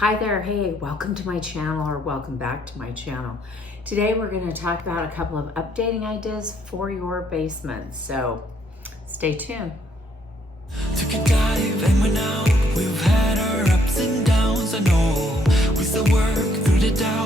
Hi there, hey, welcome to my channel or welcome back to my channel. Today we're going to talk about a couple of updating ideas for your basement, so stay tuned. Took a dive and we're now, we've had our ups and downs, I know, we still work through the doubt.